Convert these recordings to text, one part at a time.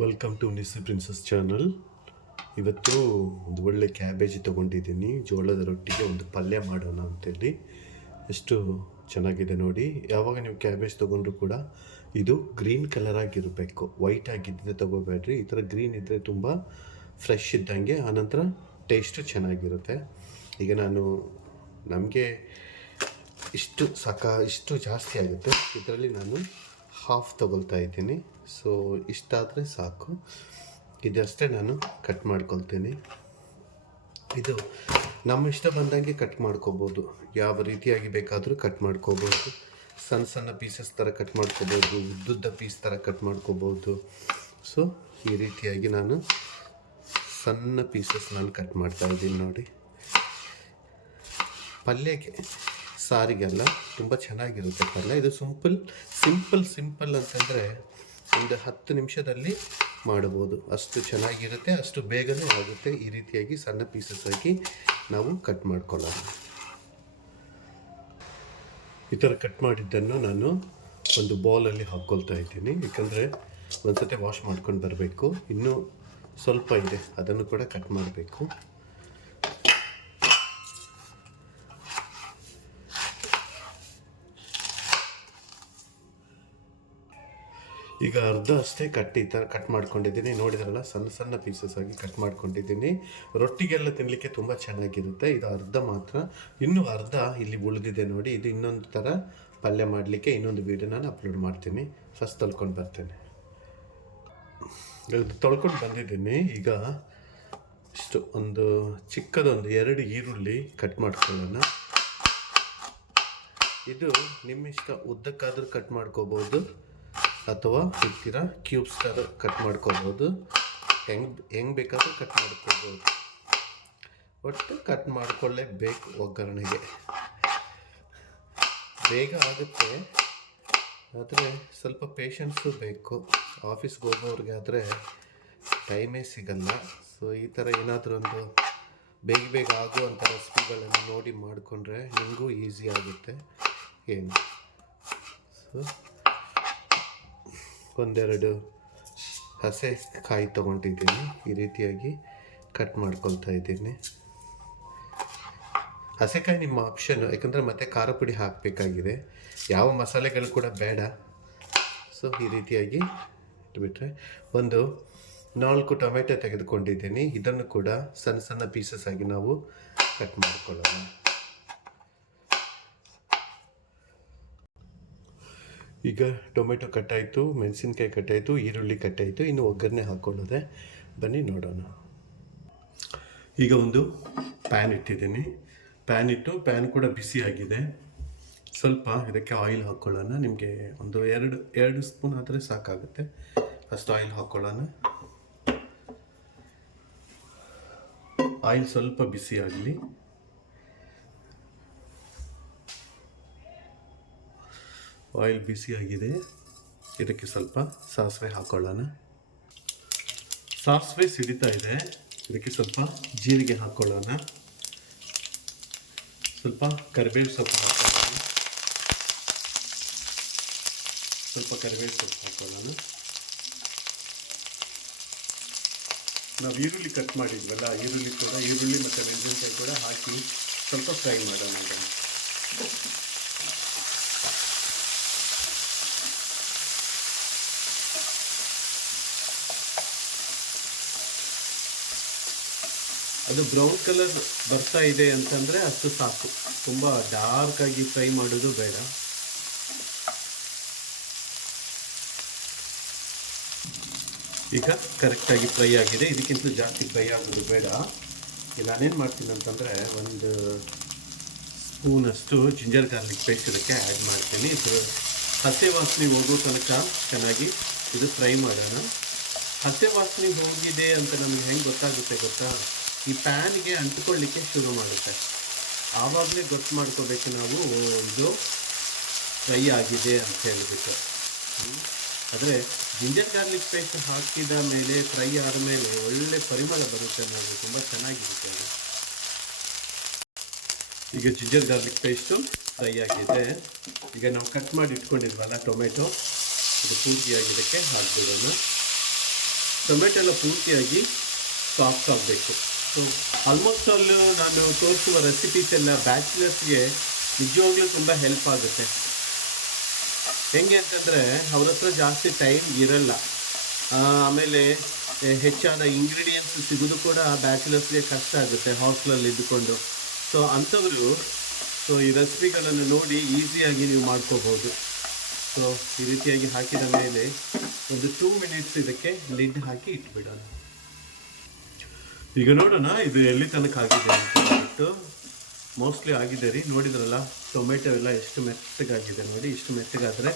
Welcome to Nissi Princess channel ಇವತ್ತು ಒಂದು ಒಳ್ಳೆ ಕ್ಯಾಬೇಜ್ ತೊಗೊಂಡಿದ್ದೀನಿ. ಜೋಳದ ರೊಟ್ಟಿಗೆ ಒಂದು ಪಲ್ಯ ಮಾಡೋಣ ಅಂತೇಳಿ. ಎಷ್ಟು ಚೆನ್ನಾಗಿದೆ ನೋಡಿ. ಯಾವಾಗ ನೀವು ಕ್ಯಾಬೇಜ್ ತೊಗೊಂಡ್ರು ಕೂಡ ಇದು ಗ್ರೀನ್ ಕಲರ್ ಆಗಿರಬೇಕು. ವೈಟ್ ಆಗಿದ್ದರೆ ತೊಗೋಬೇಡ್ರಿ. ಈ ಥರ ಗ್ರೀನ್ ಇದ್ದರೆ ತುಂಬ ಫ್ರೆಶ್ ಇದ್ದಂಗೆ, ಆನಂತರ ಟೇಸ್ಟು ಚೆನ್ನಾಗಿರುತ್ತೆ. ಈಗ ನಾನು ನಮಗೆ ಇಷ್ಟು ಸಾಕ, ಇಷ್ಟು ಜಾಸ್ತಿ ಆಗುತ್ತೆ. ಇದರಲ್ಲಿ ನಾನು ಹಾಫ್ ತಗೊಳ್ತಾ ಇದ್ದೀನಿ. ಸೊ ಇಷ್ಟಾದರೆ ಸಾಕು. ಇದಷ್ಟೇ ನಾನು ಕಟ್ ಮಾಡ್ಕೊಳ್ತೀನಿ. ಇದು ನಮ್ಮ ಇಷ್ಟ ಬಂದಂಗೆ ಕಟ್ ಮಾಡ್ಕೋಬೋದು. ಯಾವ ರೀತಿಯಾಗಿ ಬೇಕಾದರೂ ಕಟ್ ಮಾಡ್ಕೋಬೋದು. ಸಣ್ಣ ಸಣ್ಣ ಪೀಸಸ್ ಥರ ಕಟ್ ಮಾಡ್ಕೋಬೋದು. ಉದ್ದುದ್ದ ಪೀಸ್ ಥರ ಕಟ್ ಮಾಡ್ಕೋಬೋದು. ಸೊ ಈ ರೀತಿಯಾಗಿ ನಾನು ಸಣ್ಣ ಪೀಸಸ್ ನಾನು ಕಟ್ ಮಾಡ್ತಾ ಇದ್ದೀನಿ ನೋಡಿ. ಪಲ್ಯಕ್ಕೆ, ಸಾರಿಗೆಲ್ಲ ತುಂಬ ಚೆನ್ನಾಗಿರುತ್ತೆ ಪಲ್ಯ. ಇದು ಸಿಂಪಲ್ ಸಿಂಪಲ್ ಸಿಂಪಲ್ ಅಂತಂದರೆ ಒಂದು ಹತ್ತು ನಿಮಿಷದಲ್ಲಿ ಮಾಡ್ಬೋದು. ಅಷ್ಟು ಚೆನ್ನಾಗಿರುತ್ತೆ, ಅಷ್ಟು ಬೇಗನೆ ಆಗುತ್ತೆ. ಈ ರೀತಿಯಾಗಿ ಸಣ್ಣ ಪೀಸಸ್ ಹಾಕಿ ನಾವು ಕಟ್ ಮಾಡ್ಕೊಳ್ಳೋಣ. ಈ ಥರ ಕಟ್ ಮಾಡಿದ್ದನ್ನು ನಾನು ಒಂದು ಬೌಲಲ್ಲಿ ಹಾಕ್ಕೊಳ್ತಾ ಇದ್ದೀನಿ. ಯಾಕಂದರೆ ಒಂದು ಸತಿ ವಾಶ್ ಮಾಡ್ಕೊಂಡು ಬರಬೇಕು. ಇನ್ನೂ ಸ್ವಲ್ಪ ಇದೆ. ಅದನ್ನು ಕೂಡ ಕಟ್ ಮಾಡಬೇಕು. ಈಗ ಅರ್ಧ ಅಷ್ಟೇ ಕಟ್ಟಿ ಈ ಥರ ಕಟ್ ಮಾಡ್ಕೊಂಡಿದ್ದೀನಿ. ನೋಡಿದ್ರಲ್ಲ, ಸಣ್ಣ ಸಣ್ಣ ಪೀಸಸ್ ಆಗಿ ಕಟ್ ಮಾಡ್ಕೊಂಡಿದ್ದೀನಿ. ರೊಟ್ಟಿಗೆಲ್ಲ ತಿನ್ನಲಿಕ್ಕೆ ತುಂಬ ಚೆನ್ನಾಗಿರುತ್ತೆ. ಇದು ಅರ್ಧ ಮಾತ್ರ. ಇನ್ನೂ ಅರ್ಧ ಇಲ್ಲಿ ಉಳಿದಿದೆ ನೋಡಿ. ಇದು ಇನ್ನೊಂದು ಥರ ಪಲ್ಯ ಮಾಡಲಿಕ್ಕೆ ಇನ್ನೊಂದು ವೀಡಿಯೋ ನಾನು ಅಪ್ಲೋಡ್ ಮಾಡ್ತೀನಿ. ಫಸ್ಟ್ ತೊಳ್ಕೊಂಡು ಬರ್ತೇನೆ. ಇದು ತೊಳ್ಕೊಂಡು ಬಂದಿದ್ದೀನಿ. ಈಗ ಇಷ್ಟು ಒಂದು ಚಿಕ್ಕದೊಂದು ಎರಡು ಈರುಳ್ಳಿ ಕಟ್ ಮಾಡ್ಕೊಳ್ಳೋಣ. ಇದು ನಿಮ್ಮ ಇಷ್ಟ ಉದ್ದಕ್ಕಾದರೂ ಕಟ್ ಮಾಡ್ಕೋಬೋದು. ಅಥವಾ ಇರ್ತೀರ ಕ್ಯೂಬ್ಸ್ ಥರ ಕಟ್ ಮಾಡ್ಕೊಬೋದು. ಹೆಂಗೆ ಹೆಂಗೆ ಬೇಕಾದರೂ ಕಟ್ ಮಾಡ್ಕೋಬೋದು. ಒಟ್ಟು ಕಟ್ ಮಾಡ್ಕೊಳ್ಳೇಬೇಕು ಒಗ್ಗರಣೆಗೆ. ಬೇಗ ಆಗುತ್ತೆ. ಆದರೆ ಸ್ವಲ್ಪ ಪೇಷನ್ಸು ಬೇಕು. ಆಫೀಸ್ಗೆ ಹೋಗೋರಿಗೆ ಆದರೆ ಟೈಮೇ ಸಿಗಲ್ಲ. ಸೊ ಈ ಥರ ಏನಾದರೂ ಒಂದು ಬೇಗ ಬೇಗ ಆಗುವಂಥ ರೆಸಿಪಿಗಳನ್ನು ನೋಡಿ ಮಾಡಿಕೊಂಡ್ರೆ ನಿಮಗೂ ಈಸಿ ಆಗುತ್ತೆ. ಏನು? ಸೊ ಒಂದೆರಡು ಹಸೆ ಕಾಯಿ ತೊಗೊಂಡಿದ್ದೀನಿ. ಈ ರೀತಿಯಾಗಿ ಕಟ್ ಮಾಡ್ಕೊಳ್ತಾ ಇದ್ದೀನಿ. ಹಸೆಕಾಯಿ ನಿಮ್ಮ ಆಪ್ಷನ್ ಯಾಕಂದರೆ ಮತ್ತೆ ಖಾರ ಪುಡಿ ಹಾಕಬೇಕಾಗಿದೆ. ಯಾವ ಮಸಾಲೆಗಳು ಕೂಡ ಬೇಡ. ಸೊ ಈ ರೀತಿಯಾಗಿ ಇಟ್ಬಿಟ್ರೆ. ಒಂದು ನಾಲ್ಕು ಟೊಮೆಟೊ ತೆಗೆದುಕೊಂಡಿದ್ದೀನಿ. ಇದನ್ನು ಕೂಡ ಸಣ್ಣ ಸಣ್ಣ ಪೀಸಸ್ ಆಗಿ ನಾವು ಕಟ್ ಮಾಡ್ಕೊಳ್ಳೋಣ. ಈಗ ಟೊಮೆಟೊ ಕಟ್ಟಾಯಿತು, ಮೆಣಸಿನ್ಕಾಯಿ ಕಟ್ಟಾಯಿತು, ಈರುಳ್ಳಿ ಕಟ್ಟಾಯಿತು, ಇನ್ನು ಒಗ್ಗರಣೆ ಹಾಕ್ಕೊಳ್ಳೋದೆ ಬನ್ನಿ ನೋಡೋಣ. ಈಗ ಒಂದು ಪ್ಯಾನ್ ಇಟ್ಟಿದ್ದೀನಿ. ಪ್ಯಾನ್ ಇಟ್ಟು ಪ್ಯಾನ್ ಕೂಡ ಬಿಸಿ ಆಗಿದೆ. ಸ್ವಲ್ಪ ಇದಕ್ಕೆ ಆಯಿಲ್ ಹಾಕ್ಕೊಳ್ಳೋಣ ನಿಮಗೆ ಒಂದು ಎರಡು ಎರಡು ಸ್ಪೂನ್ ಆದರೆ ಸಾಕಾಗುತ್ತೆ. ಫಸ್ಟ್ ಆಯಿಲ್ ಹಾಕ್ಕೊಳ್ಳೋಣ ಆಯಿಲ್ ಸ್ವಲ್ಪ ಬಿಸಿ ಆಗಲಿ. ಆಯಿಲ್ ಬಿಸಿಯಾಗಿದೆ ಇದಕ್ಕೆ ಸ್ವಲ್ಪ ಸಾಸಿವೆ ಹಾಕೊಳ್ಳೋಣ. ಸಾಸಿವೆ ಸಿಡಿತಾ ಇದೆ. ಇದಕ್ಕೆ ಸ್ವಲ್ಪ ಜೀರಿಗೆ ಹಾಕೊಳ್ಳೋಣ. ಸ್ವಲ್ಪ ಕರಿಬೇವು ಸೊಪ್ಪು ಹಾಕೊಳ್ಳೋಣ. ಸ್ವಲ್ಪ ಕರಿಬೇವು ಸೊಪ್ಪು ಹಾಕೊಳ್ಳೋಣ. ನಾವು ಈರುಳ್ಳಿ ಕಟ್ ಮಾಡಿದ್ವಲ್ಲ, ಈರುಳ್ಳಿ ಕೂಡ, ಈರುಳ್ಳಿ ಮತ್ತು ಮೆಣಸಿನಕಾಯಿ ಕೂಡ ಹಾಕಿ ಸ್ವಲ್ಪ ಫ್ರೈ ಮಾಡೋಣ ಅದು ಬ್ರೌನ್ ಕಲರ್ ಬರ್ತಾ ಇದೆ ಅಂತಂದರೆ ಅಷ್ಟು ಸಾಕು. ತುಂಬ ಡಾರ್ಕ್ ಆಗಿ ಫ್ರೈ ಮಾಡೋದು ಬೇಡ. ಈಗ ಕರೆಕ್ಟಾಗಿ ಫ್ರೈ ಆಗಿದೆ. ಇದಕ್ಕಿಂತ ಜಾಸ್ತಿ ಫ್ರೈ ಆಗೋದು ಬೇಡ. ಈಗ ನಾನೇನು ಮಾಡ್ತೀನಿ ಅಂತಂದರೆ ಒಂದು ಸ್ಪೂನಷ್ಟು ಜಿಂಜರ್ ಗಾರ್ಲಿಕ್ ಪೇಸ್ಟ್ ಇದಕ್ಕೆ ಆ್ಯಡ್ ಮಾಡ್ತೀನಿ. ಇದು ಹಸೆ ವಾಸನೆ ಹೋಗೋ ತನಕ ಚೆನ್ನಾಗಿ ಇದು ಫ್ರೈ ಮಾಡೋಣ. ಹಸೆ ವಾಸನೆ ಹೋಗಿದೆ ಅಂತ ನಮಗೆ ಹೆಂಗೆ ಗೊತ್ತಾಗುತ್ತೆ ಗೊತ್ತಾ? ಈ ಪ್ಯಾನ್ಗೆ ಅಂಟ್ಕೊಳ್ಳಿಕ್ಕೆ ಶುರು ಮಾಡುತ್ತೆ. ಆವಾಗಲೇ ಗೊತ್ತು ಮಾಡ್ಕೋಬೇಕು ನಾವು ಇದು ಫ್ರೈ ಆಗಿದೆ ಅಂತ ಹೇಳಿಬಿಟ್ಟು. ಆದರೆ ಜಿಂಜರ್ ಗಾರ್ಲಿಕ್ ಪೇಸ್ಟ್ ಹಾಕಿದ ಮೇಲೆ ಫ್ರೈ ಆದ ಮೇಲೆ ಒಳ್ಳೆ ಪರಿಮಳ ಬರುತ್ತೆ ನಾವು ತುಂಬ ಚೆನ್ನಾಗಿರುತ್ತೆ ಅದು. ಈಗ ಜಿಂಜರ್ ಗಾರ್ಲಿಕ್ ಪೇಸ್ಟು ಫ್ರೈ ಆಗಿದೆ. ಈಗ ನಾವು ಕಟ್ ಮಾಡಿ ಇಟ್ಕೊಂಡಿದ್ವಲ್ಲ ಟೊಮೆಟೊ, ಇದು ಪೂರ್ತಿಯಾಗಿ ಇದಕ್ಕೆ ಹಾಕ್ಬಿಡೋಣ. ಟೊಮೆಟೊ ಎಲ್ಲ ಪೂರ್ತಿಯಾಗಿ ಸಾಫ್ಟ್ ಆಗಬೇಕು. ಸೊ ಆಲ್ಮೋಸ್ಟ್ ಆಲ್ ನಾನು ತೋರಿಸುವ ರೆಸಿಪೀಸ್ ಎಲ್ಲ ಬ್ಯಾಚುಲರ್ಸ್ಗೆ ನಿಜವಾಗ್ಲೂ ತುಂಬ ಹೆಲ್ಪ್ ಆಗುತ್ತೆ. ಹೆಂಗೆ ಅಂತಂದರೆ, ಅವ್ರ ಹತ್ರ ಜಾಸ್ತಿ ಟೈಮ್ ಇರಲ್ಲ. ಆಮೇಲೆ ಹೆಚ್ಚಾದ ಇಂಗ್ರೀಡಿಯೆಂಟ್ಸ್ ಸಿಗೋದು ಕೂಡ ಬ್ಯಾಚುಲರ್ಸ್ಗೆ ಕಷ್ಟ ಆಗುತ್ತೆ ಹಾಸ್ಟೆಲಲ್ಲಿ ಇದ್ದುಕೊಂಡು. ಸೊ ಅಂಥವರು ಸೊ ಈ ರೆಸಿಪಿಗಳನ್ನು ನೋಡಿ ಈಸಿಯಾಗಿ ನೀವು ಮಾಡ್ಕೋಬೋದು ಸೊ ಈ ರೀತಿಯಾಗಿ ಹಾಕಿದ ಮೇಲೆ ಒಂದು ಟೂ ಮಿನಿಟ್ಸ್ ಇದಕ್ಕೆ ಲಿಡ್ ಹಾಕಿ ಇಟ್ಬಿಡೋಣ. ಈಗ ನೋಡೋಣ ಇದು ಎಲ್ಲಿ ತನಕ ಆಗಿದೆ ಅಂತ ಮೋಸ್ಟ್ಲಿ ಆಗಿದೆ ರೀ ನೋಡಿದ್ರಲ್ಲ ಟೊಮೆಟೊ ಎಲ್ಲ ಎಷ್ಟು ಮೆತ್ತಗಾಗಿದೆ ನೋಡಿ ಇಷ್ಟು ಮೆತ್ತಗಾದರೆ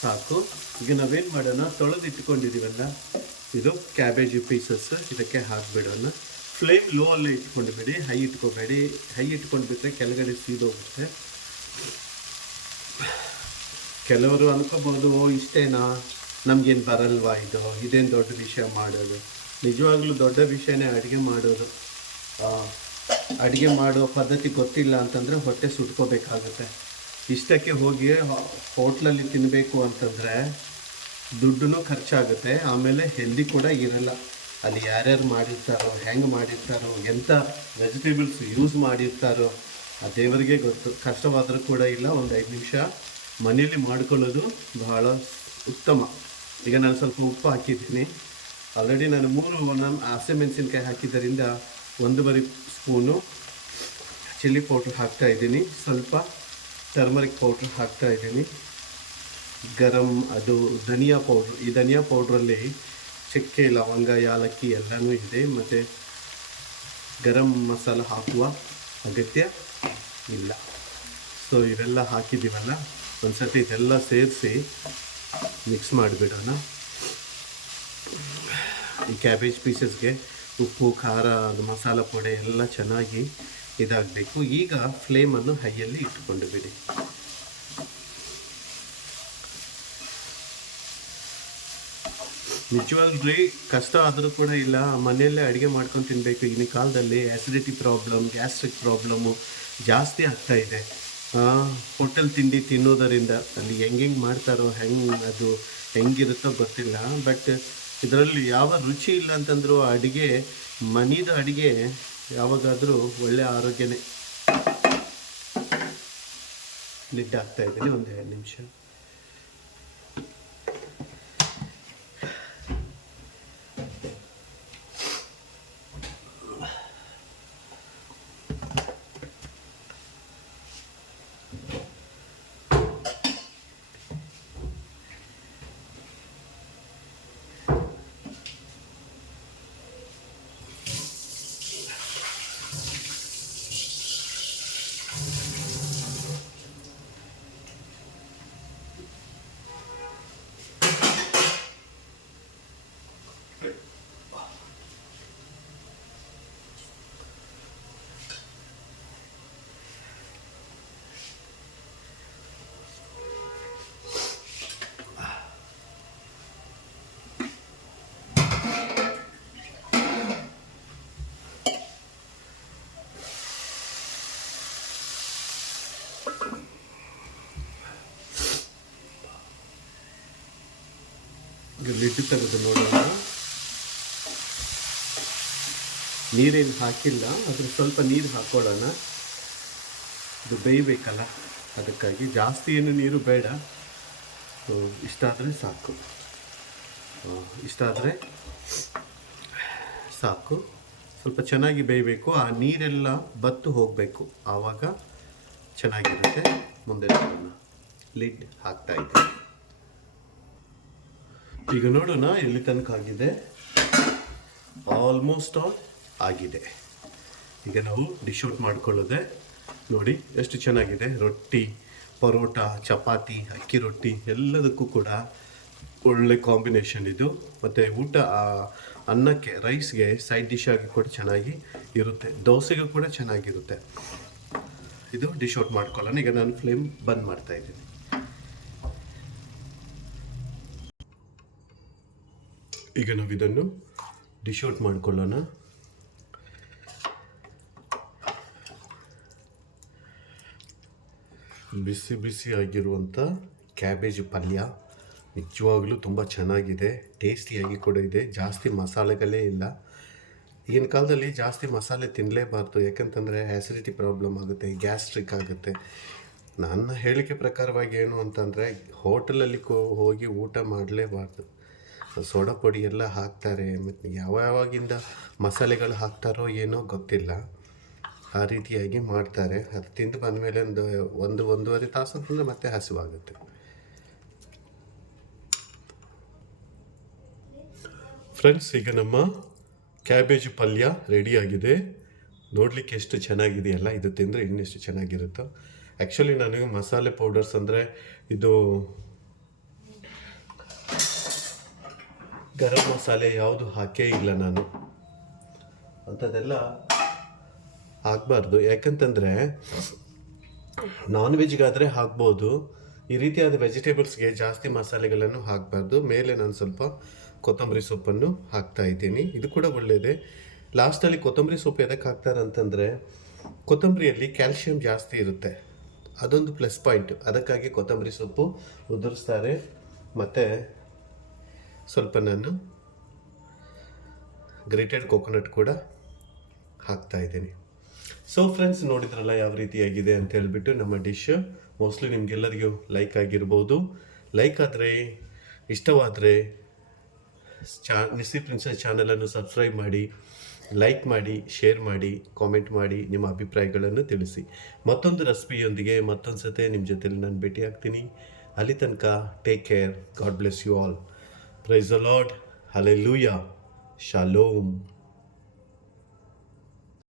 ಸಾಕು. ಈಗ ನಾವೇನು ಮಾಡೋಣ ತೊಳೆದು ಇಟ್ಕೊಂಡಿದ್ದೀವಲ್ಲ ಇದು ಕ್ಯಾಬೇಜ್ ಪೀಸಸ್ ಇದಕ್ಕೆ ಹಾಕಿಬಿಡೋಣ. ಫ್ಲೇಮ್ ಲೋ ಅಲ್ಲೇ ಇಟ್ಕೊಂಡ್ಬಿಡಿ ಹೈ ಇಟ್ಕೊಬೇಡಿ. ಹೈ ಇಟ್ಕೊಂಡು ಬಿಟ್ಟರೆ ಕೆಳಗಡೆ ಸೀದೋಗುತ್ತೆ ಕೆಲವರು ಅನ್ಕೋಬೋದು "ಓ, ಇಷ್ಟೇನಾ? ನಮಗೇನು ಬರಲ್ವಾ ಇದು? ಇದೇನು ದೊಡ್ಡ ವಿಷಯ ಮಾಡೋದು? ನಿಜವಾಗ್ಲೂ ದೊಡ್ಡ ವಿಷಯನೇ ಅಡುಗೆ ಮಾಡೋದು. ಅಡುಗೆ ಮಾಡೋ ಪದ್ಧತಿ ಗೊತ್ತಿಲ್ಲ ಅಂತಂದರೆ ಹೊಟ್ಟೆ ಸುಟ್ಕೋಬೇಕಾಗತ್ತೆ. ಇಷ್ಟಕ್ಕೆ ಹೋಗಿ ಹೋಟ್ಲಲ್ಲಿ ತಿನ್ನಬೇಕು ಅಂತಂದರೆ ದುಡ್ಡು ಖರ್ಚಾಗುತ್ತೆ, ಆಮೇಲೆ ಹೆಲ್ದಿ ಕೂಡ ಇರಲ್ಲ. ಅಲ್ಲಿ ಯಾರ್ಯಾರು ಮಾಡಿರ್ತಾರೋ, ಹೆಂಗೆ ಮಾಡಿರ್ತಾರೋ ಎಂಥ ವೆಜಿಟೇಬಲ್ಸ್ ಯೂಸ್ ಮಾಡಿರ್ತಾರೋ, ಆ ದೇವರಿಗೆ ಗೊತ್ತು. ಕಷ್ಟವಾದರೂ ಕೂಡ ಇಲ್ಲ, ಒಂದು ಐದು ನಿಮಿಷ ಮನೆಯಲ್ಲಿ ಮಾಡ್ಕೊಳ್ಳೋದು ಬಹಳ ಉತ್ತಮ. ಈಗ ನಾನು ಸ್ವಲ್ಪ ಉಪ್ಪು ಹಾಕಿದ್ದೀನಿ. ಆಲ್ರೆಡಿ ನಾನು ಮೂರು ನಮ್ಮ ಹಸಿಮೆಣಸಿನ್ಕಾಯಿ ಹಾಕಿದ್ದರಿಂದ ಒಂದು ಬರಿ ಸ್ಪೂನು ಚಿಲ್ಲಿ ಪೌಡ್ರ್ ಹಾಕ್ತಾ ಇದ್ದೀನಿ. ಸ್ವಲ್ಪ ಟರ್ಮರಿಕ್ ಪೌಡ್ರ್ ಹಾಕ್ತಾ ಇದ್ದೀನಿ. ಗರಂ ಅದು ಧನಿಯಾ ಪೌಡ್ರ್ ಈ ಧನಿಯಾ ಪೌಡ್ರಲ್ಲಿ ಚಕ್ಕೆ, ಲವಂಗ, ಯಾಲಕ್ಕಿ ಎಲ್ಲನೂ ಇದೆ. ಮತ್ತು ಗರಂ ಮಸಾಲ ಹಾಕುವ ಅಗತ್ಯ ಇಲ್ಲ. ಸೊ ಇವೆಲ್ಲ ಹಾಕಿದ್ದೀವಲ್ಲ ಒಂದು ಸರ್ತಿ ಇದೆಲ್ಲ ಸೇರಿಸಿ ಮಿಕ್ಸ್ ಮಾಡಿಬಿಡೋಣ. ಈ ಕ್ಯಾಬೇಜ್ ಪೀಸಸ್ಗೆ ಉಪ್ಪು, ಖಾರ ಮಸಾಲ ಪೊಡೆ ಎಲ್ಲ ಚೆನ್ನಾಗಿ ಇದಾಗಬೇಕು. ಈಗ ಫ್ಲೇಮನ್ನು ಹೈಯಲ್ಲಿ ಇಟ್ಟುಕೊಂಡು ಬಿಡಿ ನಿಜವಾಗ್ರಿ ಕಷ್ಟ ಆದರೂ ಕೂಡ ಇಲ್ಲ. ಮನೆಯಲ್ಲೇ ಅಡುಗೆ ಮಾಡ್ಕೊಂಡು ತಿನ್ನಬೇಕು ಈಗಿನ ಕಾಲದಲ್ಲಿ ಆ್ಯಸಿಡಿಟಿ ಪ್ರಾಬ್ಲಮ್ ಗ್ಯಾಸ್ಟ್ರಿಕ್ ಪ್ರಾಬ್ಲಮ್ಮು ಜಾಸ್ತಿ ಆಗ್ತಾ ಇದೆ. ಹೋಟೆಲ್ ತಿಂಡಿ ತಿನ್ನೋದರಿಂದ ಅಲ್ಲಿ ಹೆಂಗೆ ಮಾಡ್ತಾರೋ, ಹೆಂಗೆ ಅದು ಹೆಂಗಿರುತ್ತೋ ಗೊತ್ತಿಲ್ಲ. ಬಟ್ ಇದರಲ್ಲಿ ಯಾವ ರುಚಿ ಇಲ್ಲ ಅಂತಂದರೂ ಅಡುಗೆ, ಮನಿದ ಅಡುಗೆ ಯಾವಾಗಾದರೂ ಒಳ್ಳೆ ಆರೋಗ್ಯನೇ. ಆಗ್ತಾ ಇದ್ದೀನಿ ಒಂದು ಎರಡು ನಿಮಿಷ. ಈಗ ಲಿಡ್ ತೆಗೆದು ನೋಡೋಣ. ನೀರೇನು ಹಾಕಿಲ್ಲ ಅದ್ರ ಸ್ವಲ್ಪ ನೀರು ಹಾಕೊಳ್ಳೋಣ. ಇದು ಬೇಯಬೇಕಲ್ಲ ಅದಕ್ಕಾಗಿ ಜಾಸ್ತಿ ಏನು ನೀರು ಬೇಡ. ಇಷ್ಟ ಇಷ್ಟಾದರೆ ಸಾಕು. ಆ, ಇಷ್ಟಾದರೆ ಸಾಕು. ಸ್ವಲ್ಪ ಚೆನ್ನಾಗಿ ಬೇಯಬೇಕು ಆ ನೀರೆಲ್ಲ ಬತ್ತು ಹೋಗಬೇಕು. ಆವಾಗ ಚೆನ್ನಾಗಿರುತ್ತೆ. ಮುಂದೆ ಲಿಡ್ ಹಾಕ್ತಾ ಈಗ ನೋಡೋಣ ಎಲ್ಲಿ ತನಕ ಆಗಿದೆ. ಆಲ್ಮೋಸ್ಟ್ ಆಲ್ ಆಗಿದೆ. ಈಗ ನಾವು ಡಿಶ್ ಔಟ್ ಮಾಡ್ಕೊಳ್ಳೋದೆ. ನೋಡಿ, ಎಷ್ಟು ಚೆನ್ನಾಗಿದೆ. ರೊಟ್ಟಿ, ಪರೋಟ, ಚಪಾತಿ, ಅಕ್ಕಿ ರೊಟ್ಟಿ ಎಲ್ಲದಕ್ಕೂ ಕೂಡ ಒಳ್ಳೆ ಕಾಂಬಿನೇಷನ್ ಇದು. ಮತ್ತು ಊಟ ಅನ್ನಕ್ಕೆ ರೈಸ್ಗೆ ಸೈಡ್ ಡಿಶ್ ಆಗಿ ಕೂಡ ಚೆನ್ನಾಗಿ ಇರುತ್ತೆ. ದೋಸೆಗೂ ಕೂಡ ಚೆನ್ನಾಗಿರುತ್ತೆ. ಇದು ಡಿಶ್ ಔಟ್ ಮಾಡ್ಕೊಳ್ಳೋಣ. ಈಗ ನಾನು ಫ್ಲೇಮ್ ಬಂದ್ ಮಾಡ್ತಾ ಇದ್ದೀನಿ. ಈಗ ನಾವು ಇದನ್ನು ಡಿಶ್ ಔಟ್ ಮಾಡ್ಕೊಳ್ಳೋಣ. ಬಿಸಿ ಬಿಸಿ ಆಗಿರುವಂಥ ಕ್ಯಾಬೇಜ್ ಪಲ್ಯ ನಿಜವಾಗಲೂ ತುಂಬ ಚೆನ್ನಾಗಿದೆ, ಟೇಸ್ಟಿಯಾಗಿ ಕೂಡ ಇದೆ, ಜಾಸ್ತಿ ಮಸಾಲೆಗಳೇ ಇಲ್ಲ. ಈಗಿನ ಕಾಲದಲ್ಲಿ ಜಾಸ್ತಿ ಮಸಾಲೆ ತಿನ್ನಲೇಬಾರ್ದು ಯಾಕಂತಂದರೆ ಆ್ಯಸಿಡಿಟಿ ಪ್ರಾಬ್ಲಮ್ ಆಗುತ್ತೆ ಗ್ಯಾಸ್ಟ್ರಿಕ್ ಆಗುತ್ತೆ. ನನ್ನ ಹೇಳಿಕೆ ಪ್ರಕಾರವಾಗಿ ಏನು ಅಂತಂದರೆ ಹೋಟೆಲಲ್ಲಿ ಕೋ, ಹೋಗಿ ಊಟ ಮಾಡಲೇಬಾರ್ದು. ಸೋಡಾ ಪುಡಿ ಎಲ್ಲ ಹಾಕ್ತಾರೆ. ಮತ್ತು ಯಾವ ಯಾವಾಗಿಂದ ಮಸಾಲೆಗಳು ಹಾಕ್ತಾರೋ ಏನೋ ಗೊತ್ತಿಲ್ಲ. ಆ ರೀತಿಯಾಗಿ ಮಾಡ್ತಾರೆ. ಅದು ತಿಂದು ಬಂದಮೇಲೆ ಒಂದು ಒಂದು, ಒಂದೂವರೆ ತಾಸು ಅಂತಂದರೆ ಮತ್ತೆ ಹಸಿವಾಗುತ್ತೆ. ಫ್ರೆಂಡ್ಸ್ ಈಗ ನಮ್ಮ ಕ್ಯಾಬೇಜ್ ಪಲ್ಯ ರೆಡಿಯಾಗಿದೆ. ನೋಡಲಿಕ್ಕೆ ಎಷ್ಟು ಚೆನ್ನಾಗಿದೆಯಲ್ಲ? ಇದು ತಿಂದರೆ ಇನ್ನೆಷ್ಟು ಚೆನ್ನಾಗಿರುತ್ತೋ. ಆ್ಯಕ್ಚುಲಿ ನನಗೆ ಮಸಾಲೆ ಪೌಡರ್ಸ್ ಅಂದರೆ ಇದು ಗರಂ ಮಸಾಲೆ ಯಾವುದು ಹಾಕೇ ಇಲ್ಲ ನಾನು. ಅಂಥದ್ದೆಲ್ಲ ಹಾಕಬಾರ್ದು. ಯಾಕಂತಂದರೆ ನಾನ್ ವೆಜ್ಗಾದರೆ ಹಾಕ್ಬೋದು. ಈ ರೀತಿಯಾದ ವೆಜಿಟೇಬಲ್ಸ್ಗೆ ಜಾಸ್ತಿ ಮಸಾಲೆಗಳನ್ನು ಹಾಕಬಾರ್ದು. ಮೇಲೆ ನಾನು ಸ್ವಲ್ಪ ಕೊತ್ತಂಬರಿ ಸೊಪ್ಪನ್ನು ಹಾಕ್ತಾ ಇದ್ದೀನಿ. ಇದು ಕೂಡ ಒಳ್ಳೆಯದೇ ಲಾಸ್ಟಲ್ಲಿ ಕೊತ್ತಂಬರಿ ಸೊಪ್ಪು ಎದಕ್ಕೆ ಹಾಕ್ತಾರೆ ಅಂತಂದರೆ ಕೊತ್ತಂಬರಿಯಲ್ಲಿ ಕ್ಯಾಲ್ಶಿಯಂ ಜಾಸ್ತಿ ಇರುತ್ತೆ. ಅದೊಂದು ಪ್ಲಸ್ ಪಾಯಿಂಟ್ ಅದಕ್ಕಾಗಿ ಕೊತ್ತಂಬರಿ ಸೊಪ್ಪು ಉದುರಿಸ್ತಾರೆ. ಮತ್ತು ಸ್ವಲ್ಪ ನಾನು ಗ್ರೇಟೆಡ್ ಕೋಕೋನಟ್ ಕೂಡ ಹಾಕ್ತಾ ಇದ್ದೀನಿ. ಸೊ ಫ್ರೆಂಡ್ಸ್ ನೋಡಿದ್ರಲ್ಲ ಯಾವ ರೀತಿಯಾಗಿದೆ ಅಂತ ಹೇಳಿಬಿಟ್ಟು ನಮ್ಮ ಡಿಶ್ ಮೋಸ್ಟ್ಲಿ ನಿಮಗೆಲ್ಲರಿಗೂ ಲೈಕ್ ಆಗಿರ್ಬೋದು. ಲೈಕ್ ಆದರೆ, ಇಷ್ಟವಾದರೆ ಚಾ ನಿಸ್ಸಿ ಪ್ರಿನ್ಸಸ್ ಚಾನಲನ್ನು ಸಬ್ಸ್ಕ್ರೈಬ್ ಮಾಡಿ ಲೈಕ್ ಮಾಡಿ ಶೇರ್ ಮಾಡಿ ಕಾಮೆಂಟ್ ಮಾಡಿ ನಿಮ್ಮ ಅಭಿಪ್ರಾಯಗಳನ್ನು ತಿಳಿಸಿ. ಮತ್ತೊಂದು ರೆಸಿಪಿಯೊಂದಿಗೆ ಮತ್ತೊಂದು ಸತೆ ನಿಮ್ಮ ಜೊತೆಲಿ ನಾನು ಭೇಟಿ ಆಗ್ತೀನಿ ಅಲ್ಲಿ ತನಕ take care God bless you all Praise the Lord. Hallelujah. Shalom.